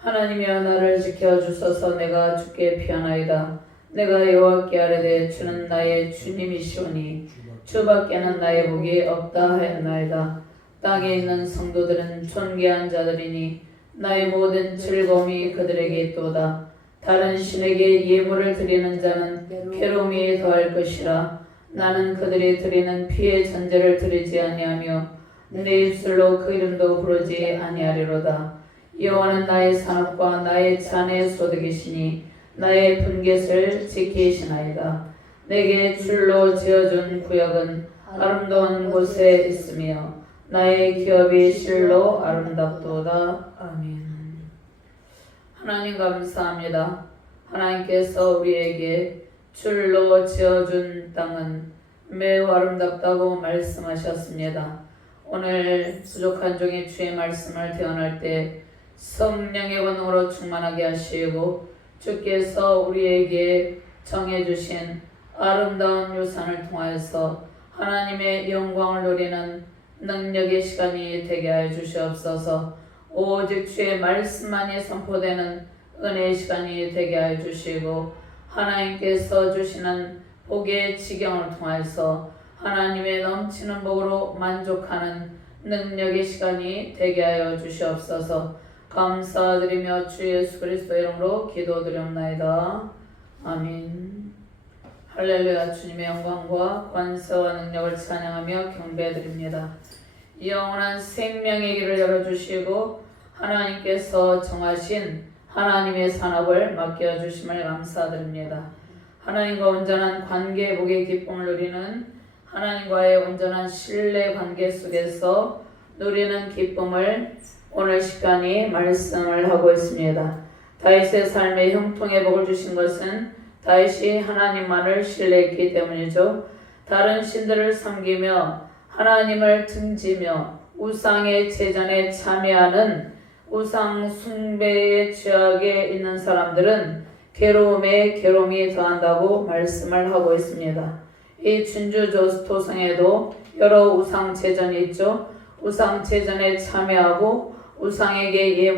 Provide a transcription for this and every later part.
하나님이여 나를 지켜주소서. 내가 주께 피하나이다. 내가 여호와께 아뢰되 주는 나의 주님이시오니 주밖에는 나의 복이 없다 하였나이다. 땅에 있는 성도들은 존귀한 자들이니 나의 모든 즐거움이 그들에게 있도다. 다른 신에게 예물을 드리는 자는 괴로움이 더할 것이라. 나는 그들이 드리는 피의 전제를 드리지 아니하며 내 입술로 그 이름도 부르지 아니하리로다. 여호와는 나의 산업과 나의 잔의 소득이시니 나의 분깃을 지키시나이다. 내게 줄로 지어준 구역은 아름다운 곳에 있으며 나의 기업이 실로 아름답도다. 아멘. 하나님 감사합니다. 하나님께서 우리에게 줄로 지어준 땅은 매우 아름답다고 말씀하셨습니다. 오늘 부족한 종의 주의 말씀을 대언할 때 성령의 권능으로 충만하게 하시고 주께서 우리에게 정해주신 아름다운 유산을 통하여서 하나님의 영광을 누리는 능력의 시간이 되게 하여 주시옵소서. 오직 주의 말씀만이 선포되는 은혜의 시간이 되게 하여 주시고 하나님께서 주시는 복의 지경을 통해서 하나님의 넘치는 복으로 만족하는 능력의 시간이 되게 하여 주시옵소서. 감사드리며 주 예수 그리스도 이름으로 기도드렸나이다. 아멘. 할렐루야. 주님의 영광과 권세와 능력을 찬양하며 경배드립니다. 영원한 생명의 길을 열어주시고 하나님께서 정하신 하나님의 산업을 맡겨주심을 감사드립니다. 하나님과 온전한 관계 복의 기쁨을 누리는 하나님과의 온전한 신뢰 관계 속에서 누리는 기쁨을 오늘 시간이 말씀을 하고 있습니다. 다윗의 삶에 형통의 복을 주신 것은 다윗이 하나님만을 신뢰했기 때문이죠. 다른 신들을 섬기며 하나님을 등지며 우상의 제전에 참여하는 우상 숭배의 죄악에 있는 사람들은 괴로움에 괴로움이 더한다고 말씀을 하고 있습니다. 이 춘주 도성에도 여러 우상 제전이 있죠. 우상 제전에 참여하고 우상에게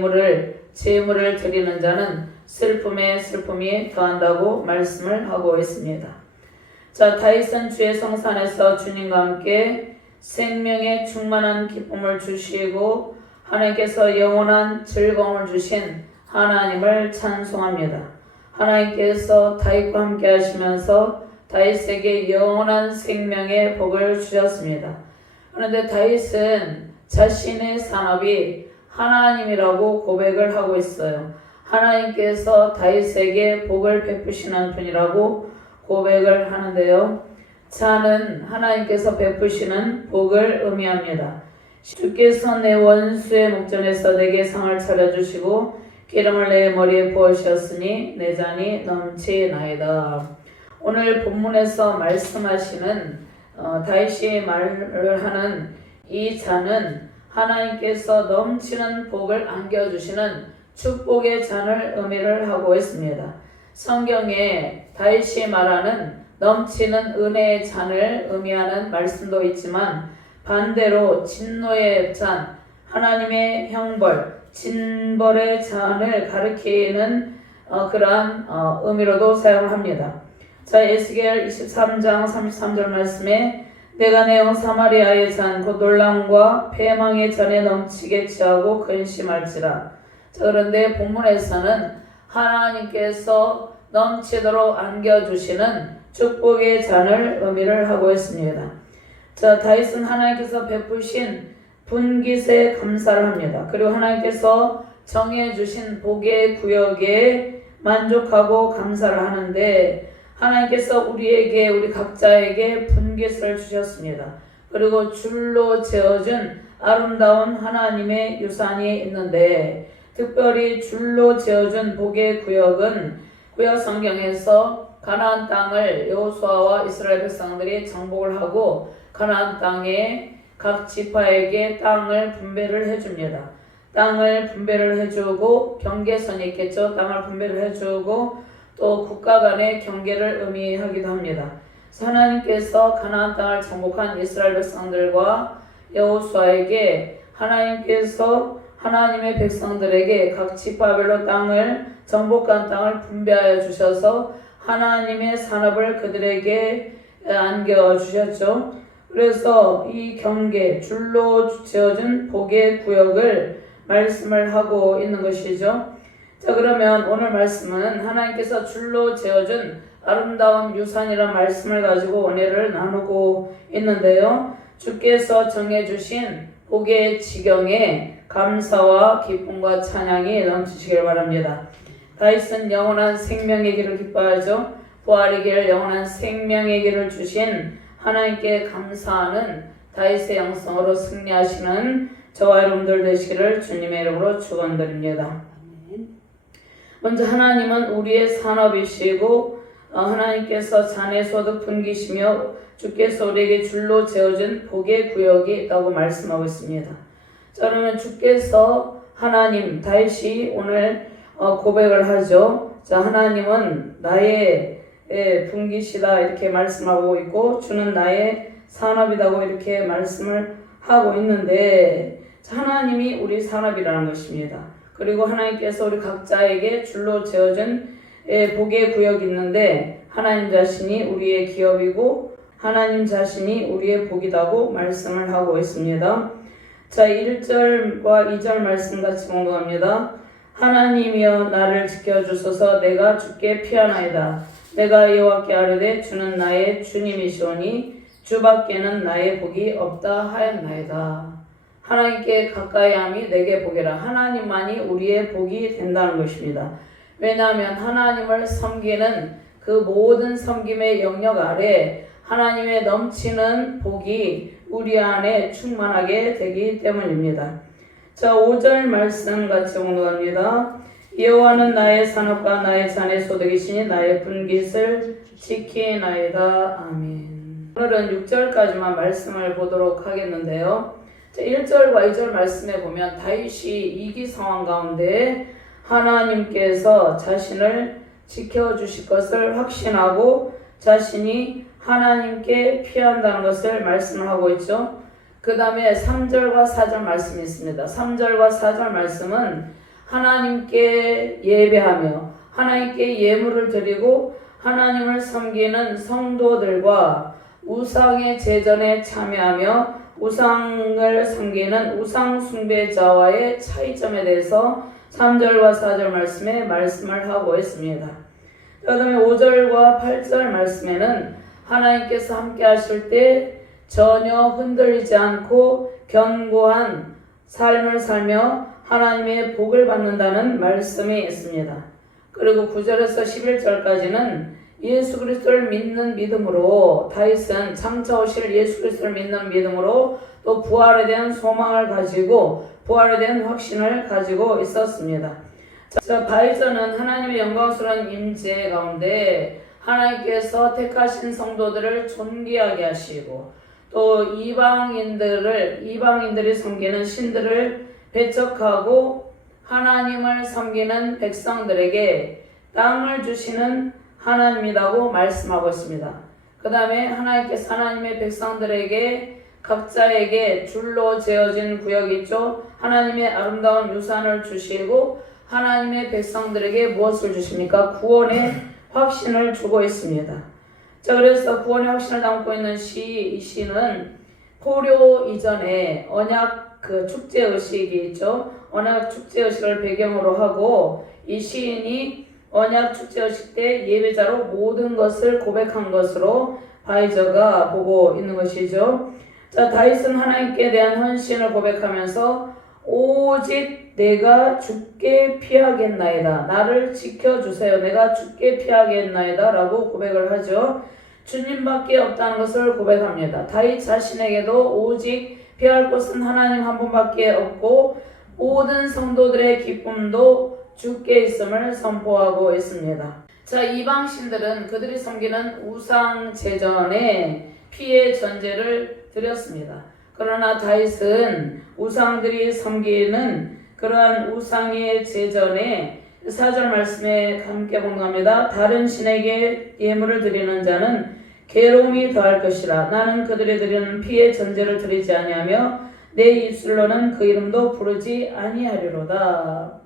제물을 드리는 자는 슬픔에 슬픔이 더한다고 말씀을 하고 있습니다. 자, 다윗은 주의 성산에서 주님과 함께 생명의 충만한 기쁨을 주시고 하나님께서 영원한 즐거움을 주신 하나님을 찬송합니다. 하나님께서 다윗과 함께 하시면서 다윗에게 영원한 생명의 복을 주셨습니다. 그런데 다윗은 자신의 산업이 하나님이라고 고백을 하고 있어요. 하나님께서 다윗에게 복을 베푸시는 분이라고 고백을 하는데요. 자는 하나님께서 베푸시는 복을 의미합니다. 주께서 내 원수의 목전에서 내게 상을 차려주시고 기름을 내 머리에 부으셨으니 내 잔이 넘치나이다. 오늘 본문에서 말씀하시는 다윗이 말을 하는 이 잔은 하나님께서 넘치는 복을 안겨주시는 축복의 잔을 의미를 하고 있습니다. 성경에 다윗이 말하는 넘치는 은혜의 잔을 의미하는 말씀도 있지만 반대로 진노의 잔, 하나님의 형벌, 진벌의 잔을 가리키는 그러한 의미로도 사용을 합니다. 자, 에스겔 23장 33절 말씀에 내가 내 영 사마리아의 잔 곧 놀람과 패망의 잔에 넘치게 취하고 근심할지라. 자, 그런데 본문에서는 하나님께서 넘치도록 안겨주시는 축복의 잔을 의미를 하고 있습니다. 자, 다윗은 하나님께서 베푸신 분깃에 감사를 합니다. 그리고 하나님께서 정해주신 복의 구역에 만족하고 감사를 하는데 하나님께서 우리 각자에게 분깃을 주셨습니다. 그리고 줄로 재어준 아름다운 하나님의 유산이 있는데 특별히 줄로 재어준 복의 구역은 구약 성경에서 가나안 땅을 여호수아와 이스라엘 백성들이 정복을 하고 가나안 땅에 각 지파에게 땅을 분배를 해줍니다. 땅을 분배를 해주고 경계선이 있겠죠. 땅을 분배를 해주고 또 국가 간의 경계를 의미하기도 합니다. 하나님께서 가나안 땅을 정복한 이스라엘 백성들과 여호수아에게 하나님께서 하나님의 백성들에게 각 지파별로 땅을 정복한 땅을 분배하여 주셔서 하나님의 산업을 그들에게 안겨 주셨죠. 그래서 이 경계 줄로 지어준 복의 구역을 말씀을 하고 있는 것이죠. 자, 그러면 오늘 말씀은 하나님께서 줄로 지어준 아름다운 유산이라는 말씀을 가지고 은혜를 나누고 있는데요. 주께서 정해주신 복의 지경에 감사와 기쁨과 찬양이 넘치시길 바랍니다. 다윗은 영원한 생명의 길을 기뻐하죠. 부활의 길, 영원한 생명의 길을 주신 하나님께 감사하는 다윗의 영성으로 승리하시는 저와 여러분들 되시기를 주님의 이름으로 축원드립니다. 먼저 하나님은 우리의 산업이시고 하나님께서 자네 소득 분기시며 주께서 우리에게 줄로 재어준 복의 구역이 있다고 말씀하고 있습니다. 자, 그러면 주께서 하나님, 다윗이 오늘 고백을 하죠. 자, 하나님은 나의 분기시다 이렇게 말씀하고 있고 주는 나의 산업이라고 이렇게 말씀을 하고 있는데, 하나님이 우리 산업이라는 것입니다. 그리고 하나님께서 우리 각자에게 줄로 재어준 복의 구역이 있는데 하나님 자신이 우리의 기업이고 하나님 자신이 우리의 복이라고 말씀을 하고 있습니다. 자, 1절과 2절 말씀 같이 공독합니다. 하나님이여 나를 지켜주소서. 내가 주께 피하나이다. 내가 여호와께 아뢰되 주는 나의 주님이시오니 주밖에는 나의 복이 없다 하였나이다. 하나님께 가까이 함이 내게 복이라. 하나님만이 우리의 복이 된다는 것입니다. 왜냐하면 하나님을 섬기는 그 모든 섬김의 영역 아래 하나님의 넘치는 복이 우리 안에 충만하게 되기 때문입니다. 자, 5절 말씀 같이 공독합니다. 여호와는 나의 산업과 나의 자네 소득이시니 나의 분깃을 지키나이다. 아멘. 오늘은 6절까지만 말씀을 보도록 하겠는데요. 자, 1절과 2절 말씀에 보면 다윗이 위기 상황 가운데 하나님께서 자신을 지켜주실 것을 확신하고 자신이 하나님께 피한다는 것을 말씀을 하고 있죠. 그 다음에 3절과 4절 말씀이 있습니다. 3절과 4절 말씀은 하나님께 예배하며 하나님께 예물을 드리고 하나님을 섬기는 성도들과 우상의 제전에 참여하며 우상을 섬기는 우상 숭배자와의 차이점에 대해서 3절과 4절 말씀에 말씀을 하고 있습니다. 그 다음에 5절과 8절 말씀에는 하나님께서 함께 하실 때 전혀 흔들리지 않고 견고한 삶을 살며 하나님의 복을 받는다는 말씀이 있습니다. 그리고 9절에서 11절까지는 예수 그리스도를 믿는 믿음으로 다윗은 장차 오실 예수 그리스도를 믿는 믿음으로 또 부활에 대한 소망을 가지고 부활에 대한 확신을 가지고 있었습니다. 자, 다윗은 하나님의 영광스러운 임재 가운데 하나님께서 택하신 성도들을 존귀하게 하시고 또 이방인들이 섬기는 신들을 배척하고 하나님을 섬기는 백성들에게 땅을 주시는 하나님이라고 말씀하고 있습니다. 그 다음에 하나님께서 하나님의 백성들에게 각자에게 줄로 재어진 구역이 있죠. 하나님의 아름다운 유산을 주시고 하나님의 백성들에게 무엇을 주십니까? 구원의 확신을 주고 있습니다. 자, 그래서 구원의 확신을 담고 있는 이 시는 포로 이전에 언약 축제 의식이 있죠. 언약 축제 의식을 배경으로 하고 이 시인이 언약 축제 의식 때 예배자로 모든 것을 고백한 것으로 바이저가 보고 있는 것이죠. 자, 다윗은 하나님께 대한 헌신을 고백하면서 오직 내가 주께 피하겠나이다. 나를 지켜주세요. 내가 주께 피하겠나이다. 라고 고백을 하죠. 주님밖에 없다는 것을 고백합니다. 다윗 자신에게도 오직 피할 곳은 하나님 한 분밖에 없고 모든 성도들의 기쁨도 주께 있음을 선포하고 있습니다. 자, 이방신들은 그들이 섬기는 우상 제전에 피의 전제를 드렸습니다. 그러나 다윗은 우상들이 섬기는 그러한 우상의 제전에 4절 말씀에 함께 공감합니다. 다른 신에게 예물을 드리는 자는 괴로움이 더할 것이라. 나는 그들이 드리는 피의 전제를 드리지 아니하며 내 입술로는 그 이름도 부르지 아니하리로다.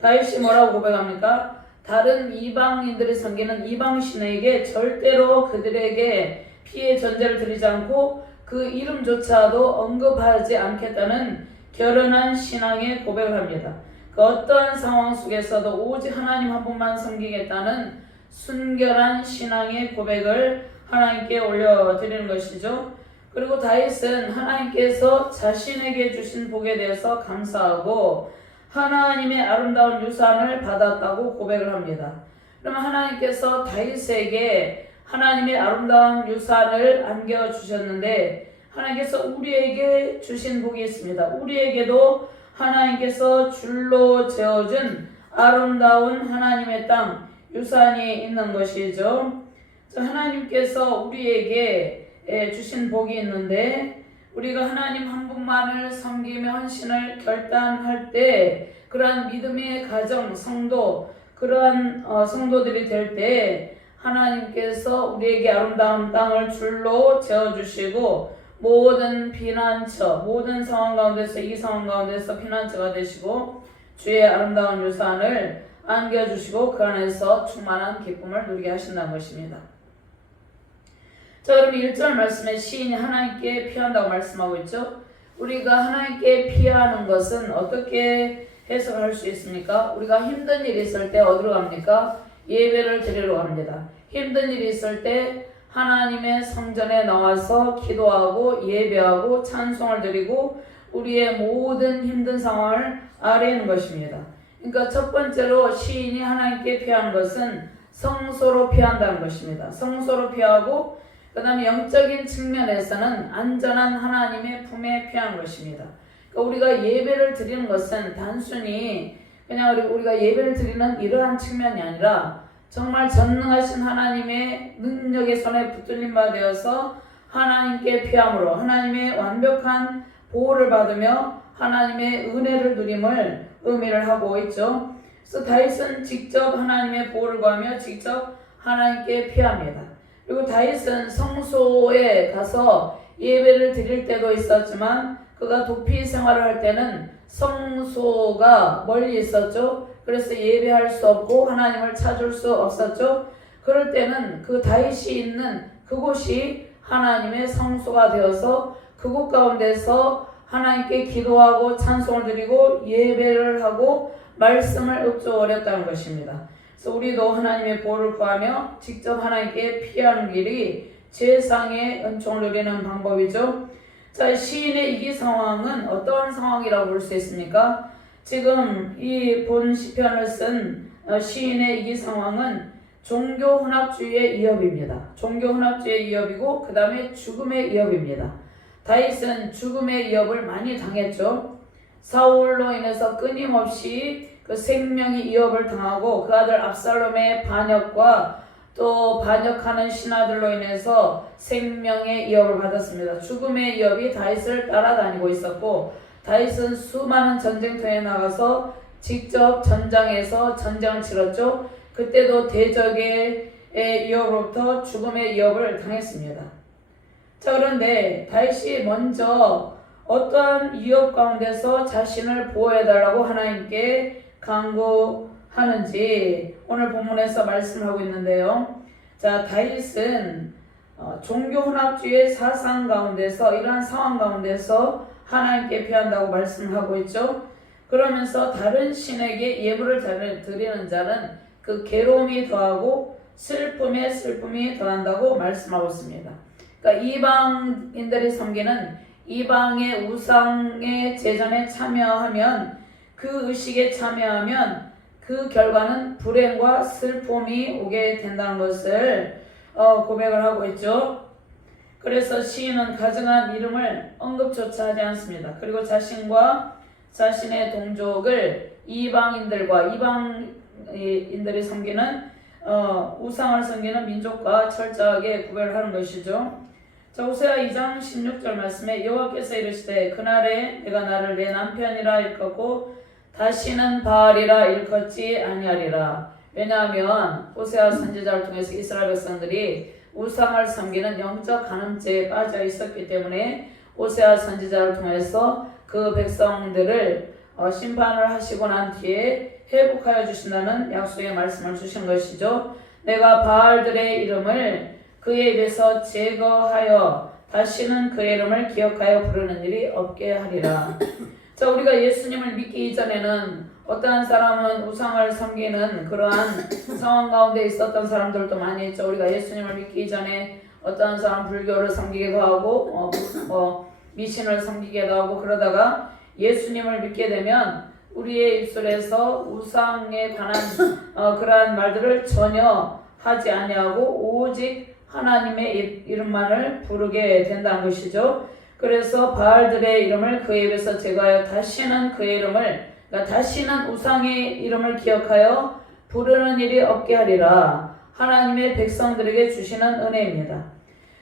다윗이 뭐라고 고백합니까? 다른 이방인들이 섬기는 이방신에게 절대로 그들에게 피해 전제를 드리지 않고 그 이름조차도 언급하지 않겠다는 결연한 신앙의 고백을 합니다. 그 어떠한 상황 속에서도 오직 하나님 한 분만 섬기겠다는 순결한 신앙의 고백을 하나님께 올려드리는 것이죠. 그리고 다윗은 하나님께서 자신에게 주신 복에 대해서 감사하고 하나님의 아름다운 유산을 받았다고 고백을 합니다. 그러면 하나님께서 다윗에게 하나님의 아름다운 유산을 안겨주셨는데 하나님께서 우리에게 주신 복이 있습니다. 우리에게도 하나님께서 줄로 재어준 아름다운 하나님의 땅 유산이 있는 것이죠. 하나님께서 우리에게 주신 복이 있는데 우리가 하나님 한 분만을 섬기며 헌신을 결단할 때 그러한 믿음의 가정, 성도, 그러한 성도들이 될 때 하나님께서 우리에게 아름다운 땅을 줄로 재어주시고 모든 피난처, 모든 상황 가운데서 이 상황 가운데서 피난처가 되시고 주의 아름다운 유산을 안겨주시고 그 안에서 충만한 기쁨을 누리게 하신다는 것입니다. 자, 그럼 1절 말씀에 시인이 하나님께 피한다고 말씀하고 있죠. 우리가 하나님께 피하는 것은 어떻게 해석할 수 있습니까? 우리가 힘든 일이 있을 때 어디로 갑니까? 예배를 드리러 갑니다. 힘든 일이 있을 때 하나님의 성전에 나와서 기도하고 예배하고 찬송을 드리고 우리의 모든 힘든 상황을 아뢰는 것입니다. 그러니까 첫 번째로 시인이 하나님께 피하는 것은 성소로 피한다는 것입니다. 성소로 피하고 그 다음에 영적인 측면에서는 안전한 하나님의 품에 피하는 것입니다. 그러니까 우리가 예배를 드리는 것은 단순히 그냥 우리가 예배를 드리는 이러한 측면이 아니라 정말 전능하신 하나님의 능력의 손에 붙들린 바 되어서 하나님께 피함으로 하나님의 완벽한 보호를 받으며 하나님의 은혜를 누림을 의미를 하고 있죠. 그래서 다윗은 직접 하나님의 보호를 구하며 직접 하나님께 피합니다. 그리고 다윗은 성소에 가서 예배를 드릴 때도 있었지만 그가 도피 생활을 할 때는 성소가 멀리 있었죠. 그래서 예배할 수 없고 하나님을 찾을 수 없었죠. 그럴 때는 그 다윗이 있는 그곳이 하나님의 성소가 되어서 그곳 가운데서 하나님께 기도하고 찬송을 드리고 예배를 하고 말씀을 읊조어렸다는 것입니다. 그래서 우리도 하나님의 보호를 구하며 직접 하나님께 피하는 길이 제상의 은총을 누리는 방법이죠. 자, 시인의 이기 상황은 어떠한 상황이라고 볼 수 있습니까? 지금 이 본 시편을 쓴 시인의 이기 상황은 종교 혼합주의의 위협입니다. 종교 혼합주의의 위협이고 그 다음에 죽음의 위협입니다. 다윗은 죽음의 위협을 많이 당했죠. 사울로 인해서 끊임없이 그 생명의 위협을 당하고 그 아들 압살롬의 반역과 또 반역하는 신하들로 인해서 생명의 위협을 받았습니다. 죽음의 위협이 다윗을 따라다니고 있었고 다윗은 수많은 전쟁터에 나가서 직접 전장에서 전쟁을 치렀죠. 그때도 대적의 위협으로부터 죽음의 위협을 당했습니다. 자, 그런데 다윗이 먼저 어떠한 위협 가운데서 자신을 보호해달라고 하나님께 간구하는지 오늘 본문에서 말씀하고 있는데요. 자, 다윗은 종교 혼합주의의 사상 가운데서 이러한 상황 가운데서 하나님께 피한다고 말씀하고 있죠. 그러면서 다른 신에게 예물을 드리는 자는 그 괴로움이 더하고 슬픔에 슬픔이 더한다고 말씀하고 있습니다. 그러니까 이방인들이 섬기는 이방의 우상의 제전에 참여하면 그 의식에 참여하면 그 결과는 불행과 슬픔이 오게 된다는 것을 고백을 하고 있죠. 그래서 시인은 가증한 이름을 언급조차 하지 않습니다. 그리고 자신과 자신의 동족을 이방인들과 이방인들이 섬기는 우상을 섬기는 민족과 철저하게 구별을 하는 것이죠. 자, 호세아 2장 16절 말씀에 여호와께서 이르시되 그날에 내가 나를 내 남편이라 일컫고 다시는 바알이라 일컫지 아니하리라. 왜냐하면 호세아 선지자를 통해서 이스라엘 백성들이 우상을 섬기는 영적 간음죄에 빠져 있었기 때문에 호세아 선지자를 통해서 그 백성들을 심판을 하시고 난 뒤에 회복하여 주신다는 약속의 말씀을 주신 것이죠. 내가 바알들의 이름을 그의 입에서 제거하여 다시는 그의 이름을 기억하여 부르는 일이 없게 하리라. 자, 우리가 예수님을 믿기 이전에는 어떠한 사람은 우상을 섬기는 그러한 상황 가운데 있었던 사람들도 많이 있죠. 우리가 예수님을 믿기 전에 어떠한 사람 불교를 섬기기도 하고 미신을 섬기기도 하고 그러다가 예수님을 믿게 되면 우리의 입술에서 우상에 관한 그러한 말들을 전혀 하지 아니하고 오직 하나님의 이름만을 부르게 된다는 것이죠. 그래서 바알들의 이름을 그의 입에서 제거하여 다시는 그의 이름을 다시는 우상의 이름을 기억하여 부르는 일이 없게 하리라. 하나님의 백성들에게 주시는 은혜입니다.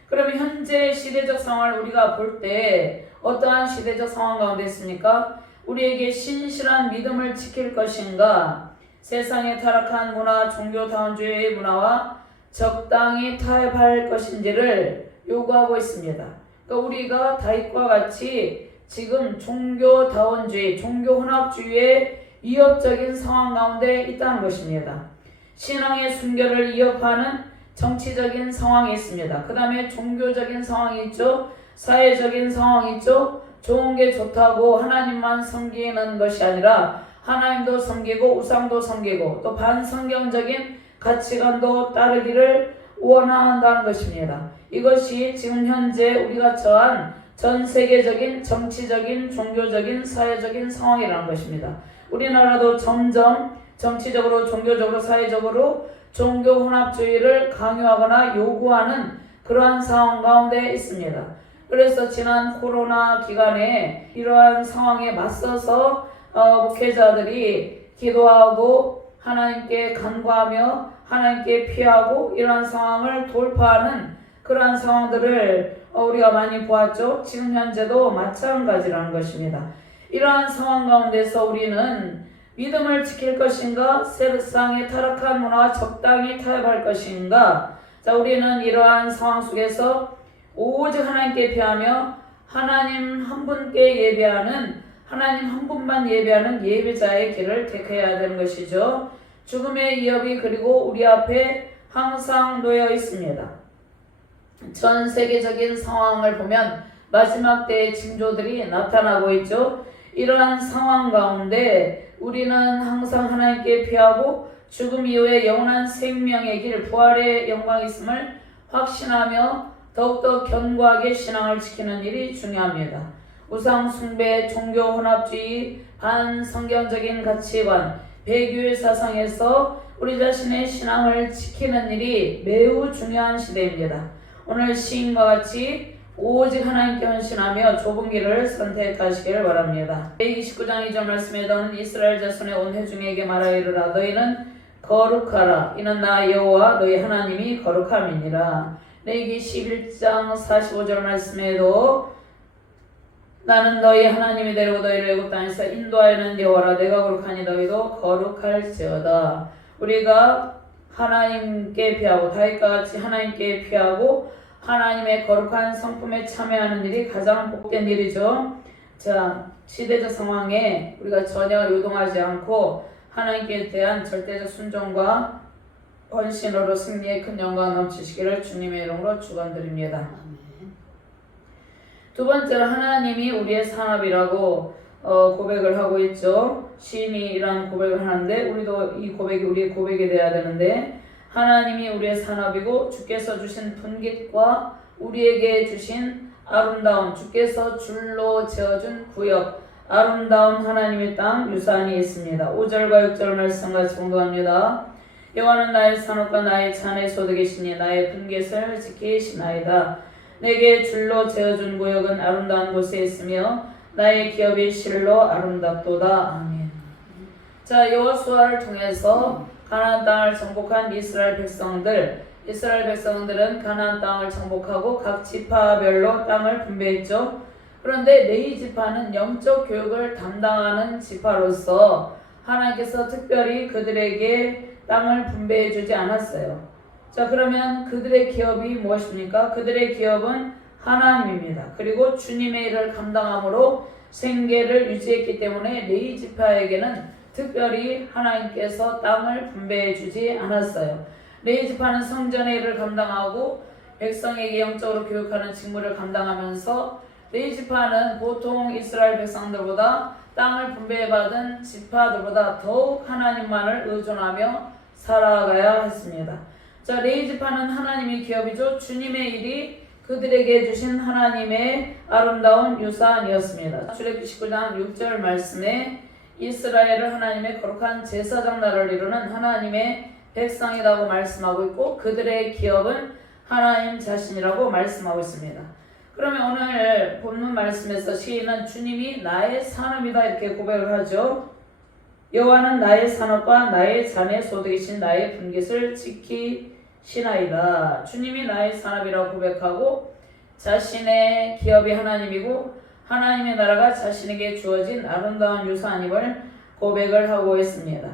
그러면 현재 시대적 상황을 우리가 볼 때 어떠한 시대적 상황 가운데 있습니까? 우리에게 신실한 믿음을 지킬 것인가? 세상의 타락한 문화, 종교다원주의 문화와 적당히 타협할 것인지를 요구하고 있습니다. 그러니까 우리가 다윗과 같이 지금 종교다원주의, 종교혼합주의의 위협적인 상황 가운데 있다는 것입니다. 신앙의 순결을 위협하는 정치적인 상황이 있습니다. 그 다음에 종교적인 상황이 있죠. 사회적인 상황이 있죠. 좋은 게 좋다고 하나님만 섬기는 것이 아니라 하나님도 섬기고 우상도 섬기고 또 반성경적인 가치관도 따르기를 원한다는 것입니다. 이것이 지금 현재 우리가 처한 전 세계적인 정치적인, 종교적인, 사회적인 상황이라는 것입니다. 우리나라도 점점 정치적으로, 종교적으로, 사회적으로 종교혼합주의를 강요하거나 요구하는 그러한 상황 가운데 있습니다. 그래서 지난 코로나 기간에 이러한 상황에 맞서서 목회자들이 기도하고 하나님께 간구하며 하나님께 피하고 이러한 상황을 돌파하는 그러한 상황들을 우리가 많이 보았죠. 지금 현재도 마찬가지라는 것입니다. 이러한 상황 가운데서 우리는 믿음을 지킬 것인가, 세상의 타락한 문화와 적당히 타협할 것인가. 자, 우리는 이러한 상황 속에서 오직 하나님께 피하며 하나님 한 분께 예배하는, 하나님 한 분만 예배하는 예배자의 길을 택해야 되는 것이죠. 죽음의 위협이 그리고 우리 앞에 항상 놓여 있습니다. 전 세계적인 상황을 보면 마지막 때의 징조들이 나타나고 있죠. 이러한 상황 가운데 우리는 항상 하나님께 피하고 죽음 이후에 영원한 생명의 길, 부활의 영광이 있음을 확신하며 더욱더 견고하게 신앙을 지키는 일이 중요합니다. 우상 숭배, 종교 혼합주의, 반성경적인 가치관, 배교의 사상에서 우리 자신의 신앙을 지키는 일이 매우 중요한 시대입니다. 오늘 시인과 같이 오직 하나님께 헌신하며 좁은 길을 선택하시기를 바랍니다. 레위기 19장 2절 말씀에 너는 이스라엘 자손의 온 회중에게 말하기를 너희는 거룩하라. 이는 나 여호와 너희 하나님이 거룩함이니라. 레위기 11장 45절 말씀에도 나는 너희 하나님이 되고 너희를 애굽 땅에서 인도하여낸 여호와라. 내가 거룩하니 너희도 거룩할지어다. 우리가 하나님께 피하고 다윗과 같이 하나님께 피하고 하나님의 거룩한 성품에 참여하는 일이 가장 복된 일이죠. 자, 시대적 상황에 우리가 전혀 요동하지 않고 하나님께 대한 절대적 순종과 헌신으로 승리의 큰 영광 넘치시기를 주님의 이름으로 축원드립니다. 두 번째로 하나님이 우리의 산업이라고 고백을 하고 있죠. 시인이 이런 고백을 하는데 우리도 이 고백이 우리의 고백이 되어야 되는데 하나님이 우리의 산업이고 주께서 주신 분깃과 우리에게 주신 아름다운 주께서 줄로 지어준 구역 아름다운 하나님의 땅 유산이 있습니다. 5절과 6절 말씀 같이 공부합니다. 여호와는 나의 산업과 나의 잔의 소득이시니 나의 분깃을 지키시나이다. 내게 줄로 지어준 구역은 아름다운 곳에 있으며 나의 기업이 실로 아름답도다. 아멘. 자, 여호수아를 통해서 가나안 땅을 정복한 이스라엘 백성들은 가나안 땅을 정복하고 각 지파별로 땅을 분배했죠. 그런데 레위 지파는 영적 교육을 담당하는 지파로서 하나님께서 특별히 그들에게 땅을 분배해 주지 않았어요. 자, 그러면 그들의 기업이 무엇입니까? 그들의 기업은 하나님입니다. 그리고 주님의 일을 감당함으로 생계를 유지했기 때문에 레위 지파에게는 특별히 하나님께서 땅을 분배해 주지 않았어요. 레위 지파는 성전의 일을 감당하고 백성에게 영적으로 교육하는 직무를 감당하면서 레위 지파는 보통 이스라엘 백성들보다 땅을 분배받은 지파들보다 더욱 하나님만을 의존하며 살아가야 했습니다. 자, 레위 지파는 하나님의 기업이죠. 주님의 일이 그들에게 주신 하나님의 아름다운 유산이었습니다. 출애굽기 19장 6절 말씀에 이스라엘을 하나님의 거룩한 제사장 나라를 이루는 하나님의 백성이라고 말씀하고 있고 그들의 기업은 하나님 자신이라고 말씀하고 있습니다. 그러면 오늘 본문 말씀에서 시인은 주님이 나의 산업이다 이렇게 고백을 하죠. 여호와는 나의 산업과 나의 잔의 소득이신 나의 분깃을 지키시나이다. 주님이 나의 산업이라고 고백하고 자신의 기업이 하나님이고 하나님의 나라가 자신에게 주어진 아름다운 유산임을 고백을 하고 있습니다.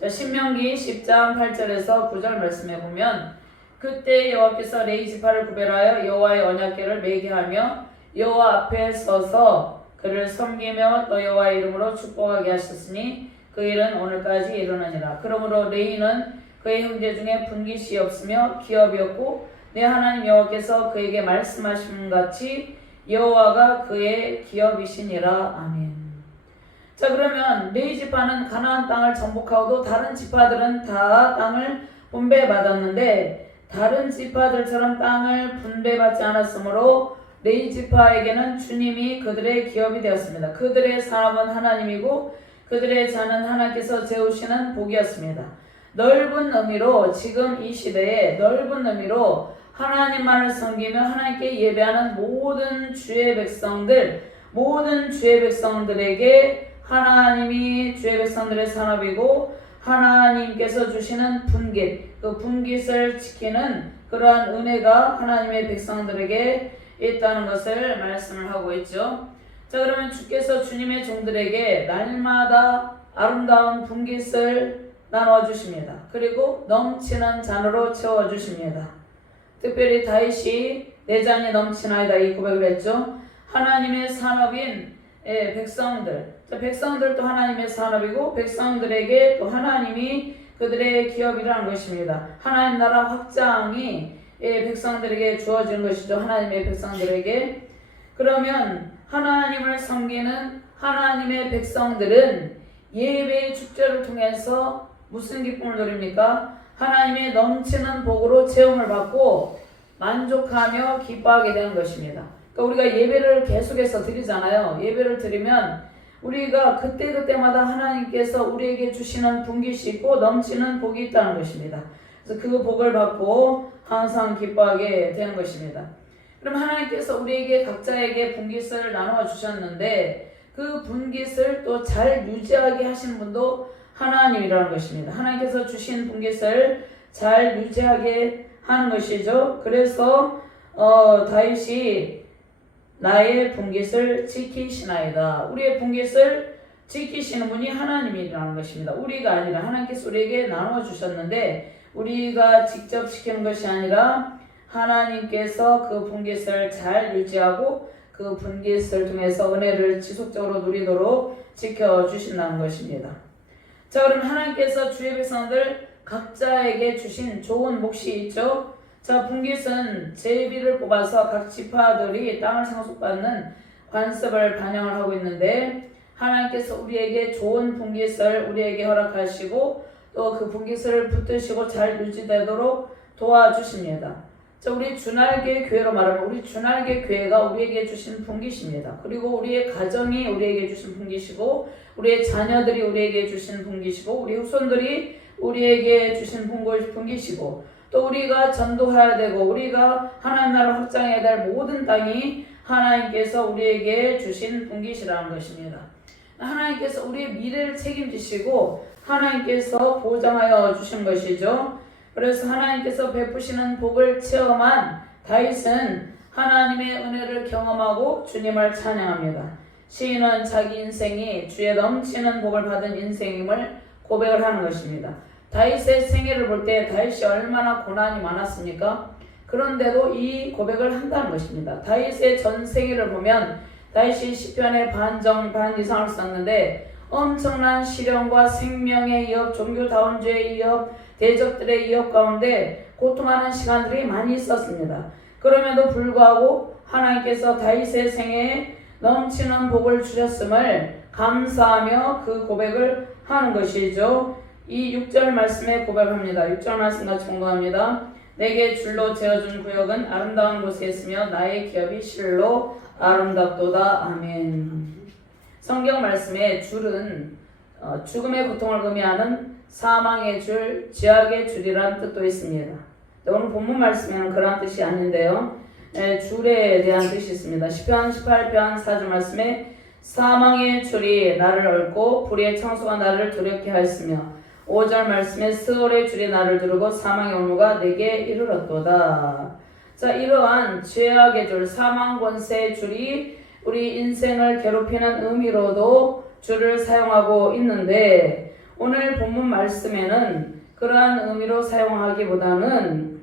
자, 신명기 10장 8절에서 9절 말씀에 보면 그때 여호와께서 레위 지파를 구별하여 여호와의 언약궤를 매게 하며 여호와 앞에 서서 그를 섬기며 또 여호와의 이름으로 축복하게 하셨으니 그 일은 오늘까지 이르느니라. 그러므로 레위는 그의 형제 중에 분깃이 없으며 기업이었고 내 하나님 여호와께서 그에게 말씀하신 같이 여호와가 그의 기업이시니라. 아멘. 자, 그러면 레위 지파는 가나안 땅을 정복하고도 다른 지파들은 다 땅을 분배받았는데 다른 지파들처럼 땅을 분배받지 않았으므로 레위 지파에게는 주님이 그들의 기업이 되었습니다. 그들의 산업은 하나님이고 그들의 잔은 하나님께서 재우시는 복이었습니다. 넓은 의미로 지금 이 시대에 넓은 의미로 하나님만을 섬기며 하나님께 예배하는 모든 주의 백성들에게 하나님이 주의 백성들의 산업이고 하나님께서 주시는 분깃, 그 분깃을 지키는 그러한 은혜가 하나님의 백성들에게 있다는 것을 말씀을 하고 있죠. 자, 그러면 주께서 주님의 종들에게 날마다 아름다운 분깃을 나눠주십니다. 그리고 넘치는 잔으로 채워주십니다. 특별히 다윗이 내 잔이 넘치나이다 이 고백을 했죠. 하나님의 산업인 백성들, 백성들도 하나님의 산업이고 백성들에게 또 하나님이 그들의 기업이라는 것입니다. 하나님 나라 확장이 백성들에게 주어지는 것이죠. 하나님의 백성들에게. 그러면 하나님을 섬기는 하나님의 백성들은 예배의 축제를 통해서 무슨 기쁨을 누립니까? 하나님의 넘치는 복으로 채움을 받고 만족하며 기뻐하게 되는 것입니다. 그러니까 우리가 예배를 계속해서 드리잖아요. 예배를 드리면 우리가 그때그때마다 하나님께서 우리에게 주시는 분깃이 있고 넘치는 복이 있다는 것입니다. 그래서 그 복을 받고 항상 기뻐하게 되는 것입니다. 그럼 하나님께서 우리에게 각자에게 분깃을 나누어 주셨는데 그 분깃을 또 잘 유지하게 하시는 분도 하나님이라는 것입니다. 하나님께서 주신 분깃을 잘 유지하게 하는 것이죠. 그래서 다윗이 나의 분깃을 지키시나이다. 우리의 분깃을 지키시는 분이 하나님이라는 것입니다. 우리가 아니라 하나님께서 우리에게 나누어 주셨는데 우리가 직접 지키는 것이 아니라 하나님께서 그 분깃을 잘 유지하고 그 분깃을 통해서 은혜를 지속적으로 누리도록 지켜주신다는 것입니다. 자, 그럼 하나님께서 주의 백성들 각자에게 주신 좋은 몫이 있죠. 자, 분깃은 제비를 뽑아서 각 지파들이 땅을 상속받는 관습을 반영을 하고 있는데 하나님께서 우리에게 좋은 분깃을 우리에게 허락하시고 또 그 분깃을 붙드시고 잘 유지되도록 도와주십니다. 자, 우리 주날개 교회로 말하면 우리 주날개 교회가 우리에게 주신 분깃입니다. 그리고 우리의 가정이 우리에게 주신 분깃이고 우리의 자녀들이 우리에게 주신 분깃이고 우리 후손들이 우리에게 주신 분깃이고 또 우리가 전도해야 되고 우리가 하나님 나라 확장해야 될 모든 땅이 하나님께서 우리에게 주신 분깃이라는 것입니다. 하나님께서 우리의 미래를 책임지시고 하나님께서 보장하여 주신 것이죠. 그래서 하나님께서 베푸시는 복을 체험한 다윗은 하나님의 은혜를 경험하고 주님을 찬양합니다. 시인은 자기 인생이 주의 넘치는 복을 받은 인생임을 고백을 하는 것입니다. 다윗의 생애를 볼 때 다윗이 얼마나 고난이 많았습니까? 그런데도 이 고백을 한다는 것입니다. 다윗의 전생애를 보면 다윗이 시편의 반정 반 이상을 썼는데 엄청난 시련과 생명의 위협, 종교다운죄의 위협, 대적들의 위협 가운데 고통하는 시간들이 많이 있었습니다. 그럼에도 불구하고 하나님께서 다윗의 생애에 넘치는 복을 주셨음을 감사하며 그 고백을 하는 것이죠. 이 6절 말씀에 고백합니다. 6절 말씀 같이 공부합니다. 내게 줄로 재어준 구역은 아름다운 곳에 있으며 나의 기업이 실로 아름답도다. 아멘. 성경 말씀에 줄은 죽음의 고통을 의미하는 사망의 줄, 지약의 줄이란 뜻도 있습니다. 오늘 본문 말씀에는 그런 뜻이 아닌데요. 줄에 대한 뜻이 있습니다. 시편 18편 4절 말씀에 사망의 줄이 나를 얽고 불의의 청소가 나를 두렵게 하였으며 5절 말씀에 스올의 줄이 나를 두르고 사망의 올무가 내게 이르렀도다. 자, 이러한 죄악의 줄, 사망 권세의 줄이 우리 인생을 괴롭히는 의미로도 줄을 사용하고 있는데 오늘 본문 말씀에는 그러한 의미로 사용하기보다는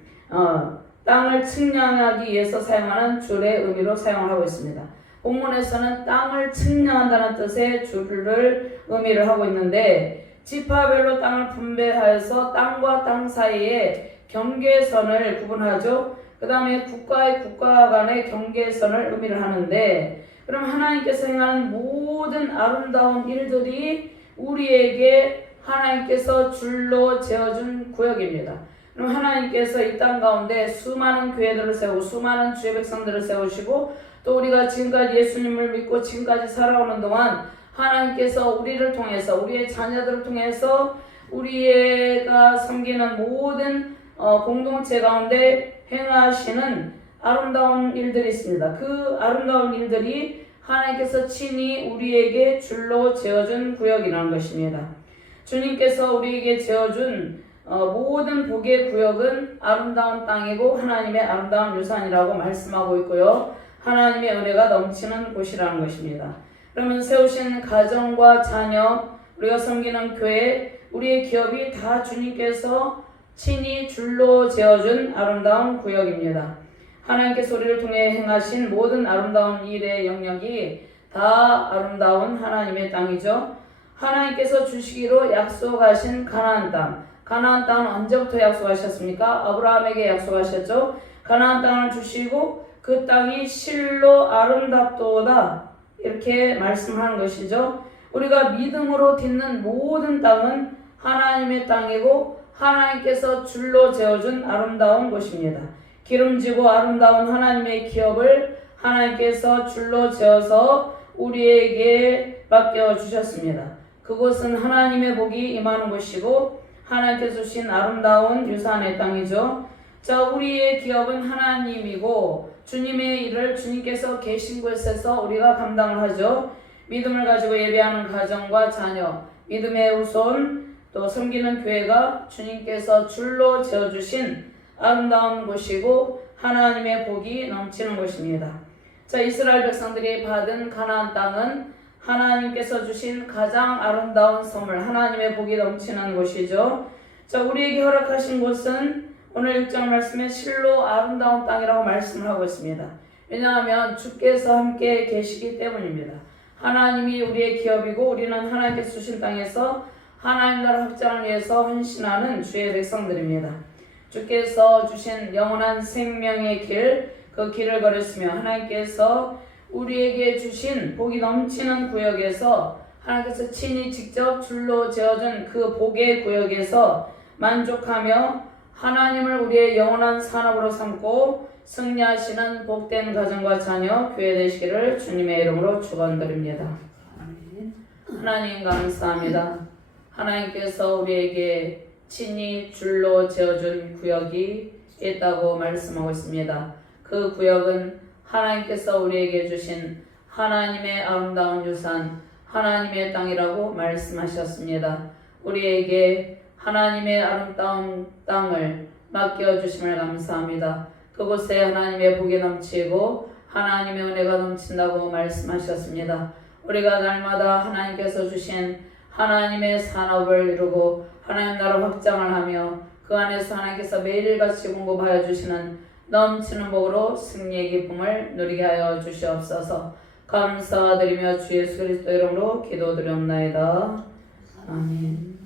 땅을 측량하기 위해서 사용하는 줄의 의미로 사용하고 있습니다. 본문에서는 땅을 측량한다는 뜻의 줄을 의미를 하고 있는데 지파별로 땅을 분배하여서 땅과 땅 사이에 경계선을 구분하죠. 그 다음에 국가의 국가 간의 경계선을 의미를 하는데 그럼 하나님께서 행하는 모든 아름다운 일들이 우리에게 하나님께서 줄로 재어준 구역입니다. 그럼 하나님께서 이 땅 가운데 수많은 교회들을 세우고 수많은 주의 백성들을 세우시고 또 우리가 지금까지 예수님을 믿고 지금까지 살아오는 동안 하나님께서 우리를 통해서 우리의 자녀들을 통해서 우리가 섬기는 모든 공동체 가운데 행하시는 아름다운 일들이 있습니다. 그 아름다운 일들이 하나님께서 친히 우리에게 줄로 재어준 구역이라는 것입니다. 주님께서 우리에게 재어준 모든 복의 구역은 아름다운 땅이고 하나님의 아름다운 유산이라고 말씀하고 있고요. 하나님의 은혜가 넘치는 곳이라는 것입니다. 그러면 세우신 가정과 자녀, 우리가 섬기는 교회, 우리의 기업이 다 주님께서 친히 줄로 재어준 아름다운 구역입니다. 하나님께서 우리를 통해 행하신 모든 아름다운 일의 영역이 다 아름다운 하나님의 땅이죠. 하나님께서 주시기로 약속하신 가나안 땅. 가나안 땅은 언제부터 약속하셨습니까? 아브라함에게 약속하셨죠. 가나안 땅을 주시고 그 땅이 실로 아름답도다. 이렇게 말씀하는 것이죠. 우리가 믿음으로 딛는 모든 땅은 하나님의 땅이고 하나님께서 줄로 재어준 아름다운 곳입니다. 기름지고 아름다운 하나님의 기업을 하나님께서 줄로 재어서 우리에게 맡겨주셨습니다. 그곳은 하나님의 복이 임하는 곳이고 하나님께서 주신 아름다운 유산의 땅이죠. 자, 우리의 기업은 하나님이고 주님의 일을 주님께서 계신 곳에서 우리가 감당을 하죠. 믿음을 가지고 예배하는 가정과 자녀, 믿음의 후손, 또 섬기는 교회가 주님께서 줄로 재어주신 아름다운 곳이고 하나님의 복이 넘치는 곳입니다. 자, 이스라엘 백성들이 받은 가나안 땅은 하나님께서 주신 가장 아름다운 선물, 하나님의 복이 넘치는 곳이죠. 자, 우리에게 허락하신 곳은 오늘 6장 말씀에 실로 아름다운 땅이라고 말씀을 하고 있습니다. 왜냐하면 주께서 함께 계시기 때문입니다. 하나님이 우리의 기업이고 우리는 하나님께서 주신 땅에서 하나님 나라 확장을 위해서 헌신하는 주의 백성들입니다. 주께서 주신 영원한 생명의 길, 그 길을 걸었으며 하나님께서 우리에게 주신 복이 넘치는 구역에서 하나님께서 친히 직접 줄로 재어준 그 복의 구역에서 만족하며 하나님을 우리의 영원한 산업으로 삼고 승리하시는 복된 가정과 자녀, 교회 되시기를 주님의 이름으로 축원드립니다. 하나님 감사합니다. 하나님께서 우리에게 친히 줄로 재어준 구역이 있다고 말씀하고 있습니다. 그 구역은 하나님께서 우리에게 주신 하나님의 아름다운 유산, 하나님의 땅이라고 말씀하셨습니다. 우리에게 하나님의 아름다운 땅을 맡겨주심을 감사합니다. 그곳에 하나님의 복이 넘치고 하나님의 은혜가 넘친다고 말씀하셨습니다. 우리가 날마다 하나님께서 주신 하나님의 산업을 이루고 하나님 나라 확장을 하며 그 안에서 하나님께서 매일같이 공급하여 주시는 넘치는 복으로 승리의 기쁨을 누리게 하여 주시옵소서. 감사드리며 주 예수 그리스도 이름으로 기도드렸나이다. 아멘.